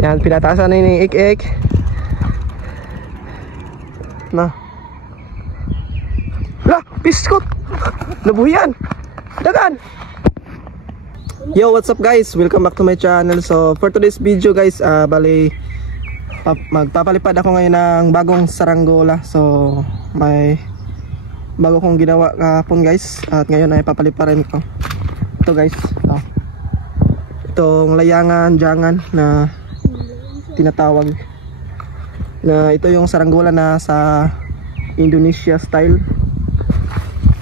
Yan, pinataasan na ni Ik-Ik. Na. Lah, piskot. Nabuhian. Dagan. Yo, what's up guys? Welcome back to my channel. So, for today's video guys, bali magpapalipad ako ngayon ng bagong saranggola. So, may bago kong ginawa kahapon guys. At ngayon ay papaliparin ko. Ito guys. Itong layangan, jangan na tinatawag. Na ito yung saranggola na sa Indonesia style.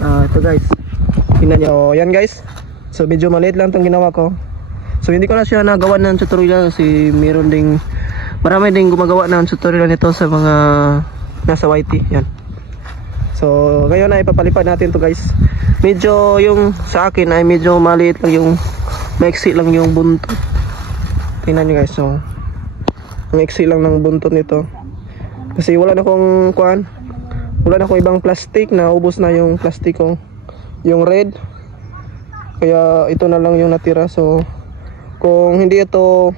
Ito guys. Tingnan nyo. Yan guys. So medyo maliit lang itong ginawa ko. So hindi ko na siya nagawa ng tutorial kasi meron ding marami ding gumagawa ng tutorial nito sa mga nasa YT. Yan. So ngayon ay papalipad natin to guys. Medyo yung sa akin ay medyo maliit lang yung maiksi lang yung buntot. Tingnan nyo guys. So maiksi lang ng buntot nito. Kasi wala na akong kuan. Wala na akong ibang plastic, na ubos na yung plastic ko. Yung red. Kaya ito na lang yung natira. So kung hindi ito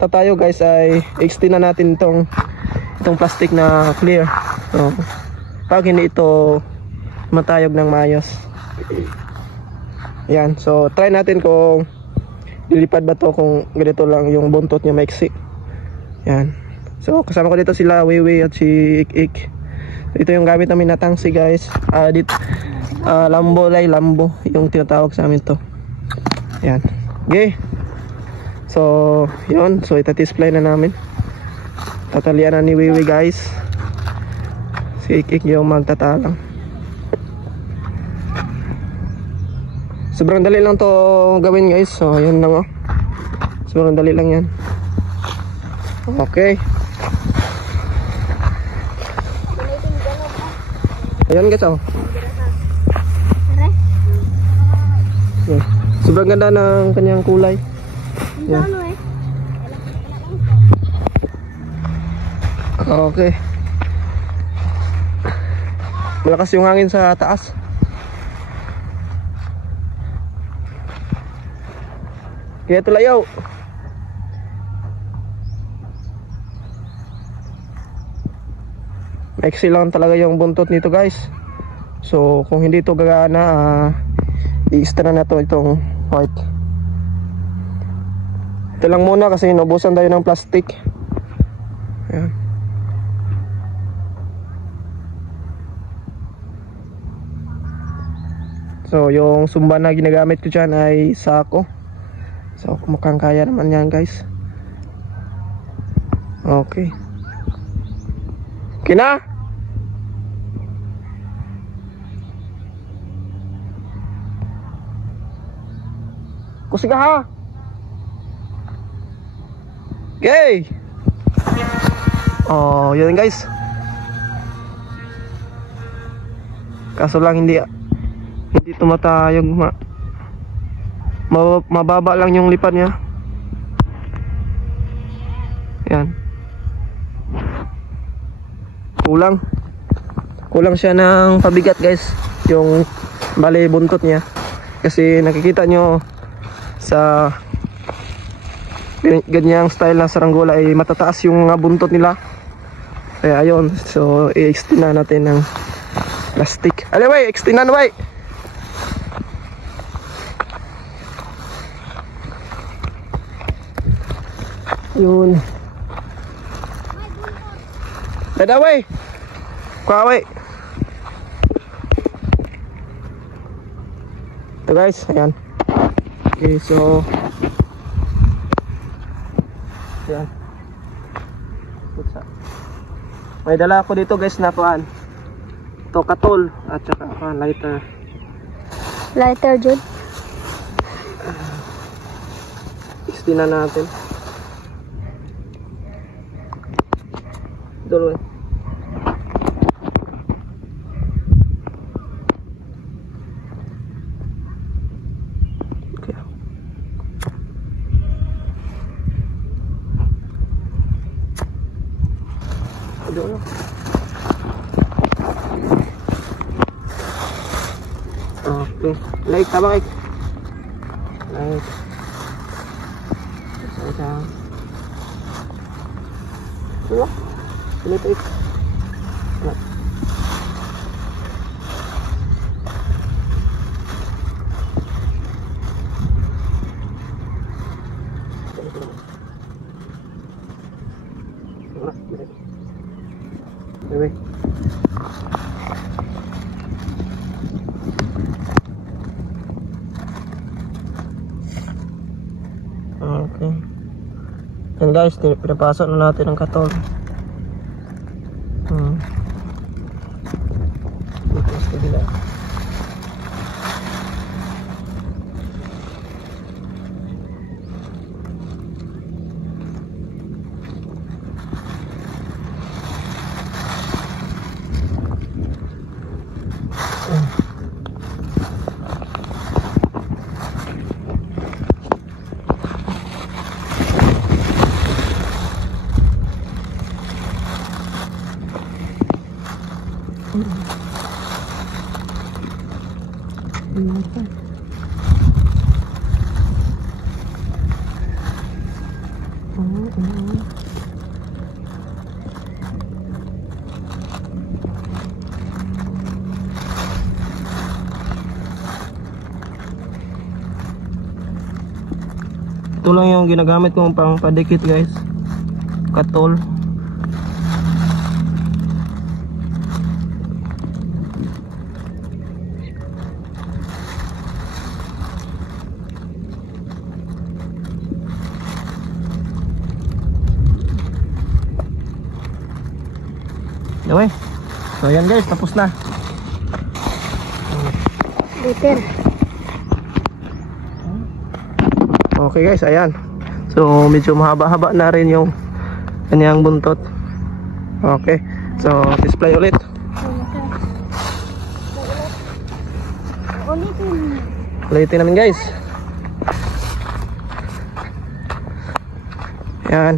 tatayo guys ay extend na natin itong plastic na clear. So pag hindi ito matayog ng maayos. Yan. So try natin kung lilipad ba to kung ganito lang yung buntot niya maiksi. Yan. So kasama ko dito sila Wewe at si Ik-Ik. Ito yung gamit namin na tangsi guys. Lambo yung tinatawag sa amin to. Yan. Okay. So yun. So ita-display na namin. Tatalian na ni Wewe guys. Si Ik-Ik yung magtatalang. Sobrang dali lang to gawin guys. So yun lang oh. Sobrang dali lang yan. Okay. Ayan guys oh. Yeah. Sobrang ganda ng kanyang kulay. Yeah. Okay. Malakas yung hangin sa taas. Kaya tulayaw. Maiksi lang talaga yung buntot nito guys. So kung hindi ito gagana, i-extra na to itong white. Ito lang muna kasi inubusan tayo ng plastic. Ayan. So yung sumba na ginagamit ko dyan ay sako. So mukhang kaya naman yan guys. Okay. Okay na? Kusig ka ha? Okay. Oh, yun guys. Kaso lang hindi tumatayog. Mababa lang yung lipad niya. Yan. Kulang siya ng pabigat guys. Yung bali buntot niya. Kasi nakikita nyo sa ganyang style na saranggola ay matataas yung buntot nila. Kaya ayun. So i-extend na natin ng plastic. Anyway, extend na way. Yun. Dadaway. Kuaway. Ito guys, ayan. Okay, so ayan. May dala ako dito guys na kuan. Ito katol at saka lighter. Lighter Jude. Extend na natin. Dulu. Okay. Dulu. Okay. Like tabang like. Like. Isa. Diba? Electric. Bye. Okay. Yan guys, pinapasok na natin ang katol. Dito sa kabila. Ito lang yung ginagamit kong pang padikit guys, katol. Okay. So yan guys, tapos na. Liter. Okay guys, ayan. So medyo mahaba-haba na rin yung kanyang buntot. Okay. So display ulit. Ulitin namin guys. Ayan.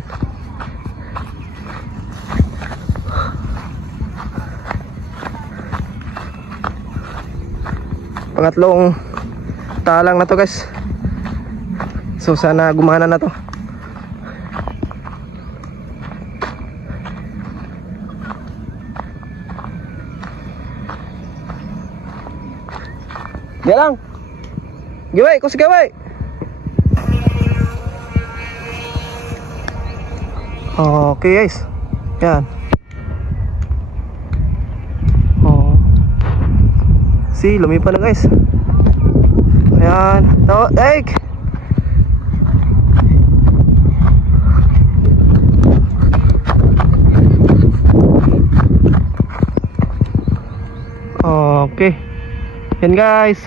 Pangatlong talang na to guys. So sana gumana na to. Dia lang. Gaway, kus gaway. Okay guys. Yan. Oh. See, lumipad na guys. Ayan. No, egg. Okay. Yan guys.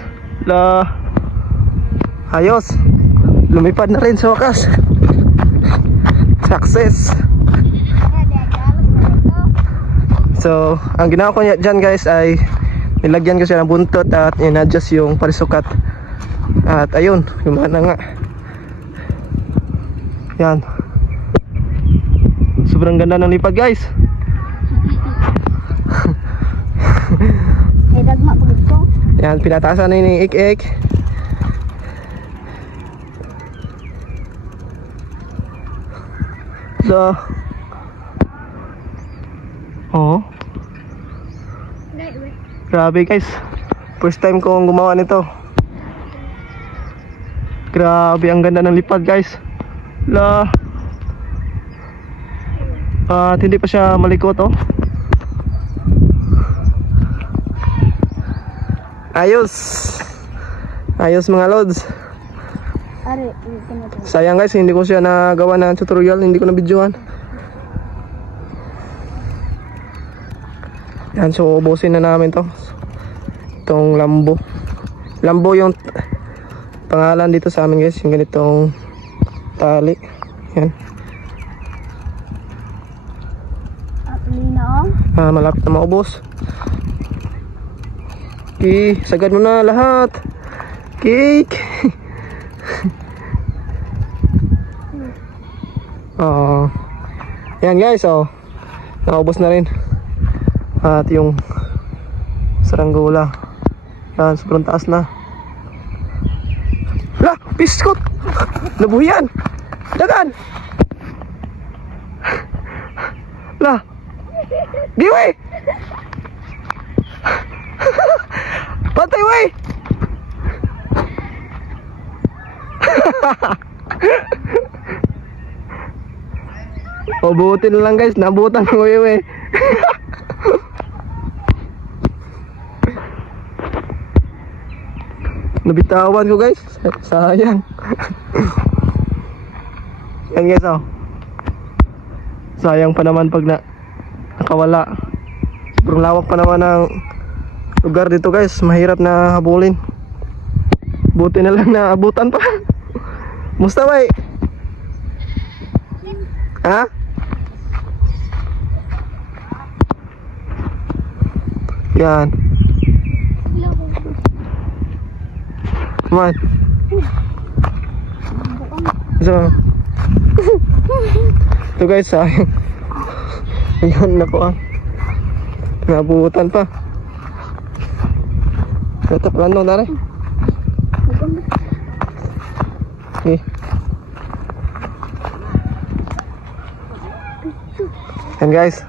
Ayos. Lumipad na rin sa wakas. Success. So, ang ginawa ko dyan guys ay nilagyan ko siya ng buntot at in-adjust yung parisukat. At ayun, gumana nga. Yan. Sobrang ganda ng lipad guys. Yan, pinatasan na yung ik-ik. So, oh, grabe guys, first time kong gumawa nito. Grabe, ang ganda ng lipad guys. At hindi pa siya malikot oh. Ayos. Ayos mga lods. Sayang guys, hindi ko siya nagawa ng tutorial, hindi ko na videoan. Yan, so ubusin na namin to. Itong Lambo. Lambo yung pangalan dito sa amin guys, yung ganitong tali. Yan. Malapit na maubos. Okay, sagad mo na lahat. Cake. Yan guys, naubos na rin. At yung saranggola, yan, sobrang taas na. Lah, biskot. Nabuhian. Dagan. Giwe! Patay, wey! Pabuti na lang guys, nabutan ng wewe. Nabitawan ko guys, sayang. Yan guys oh. Sayang pa naman pag nakawala. Sobrang lawak pa naman ng lugar dito guys, mahirap na habulin. Buti na lang na abutan pa. Musta bay? Ha? Yan. Come on. So, ito guys, sayang. Ayan na po. Nabutan pa. Ito plano na rin. Okay. Yan guys.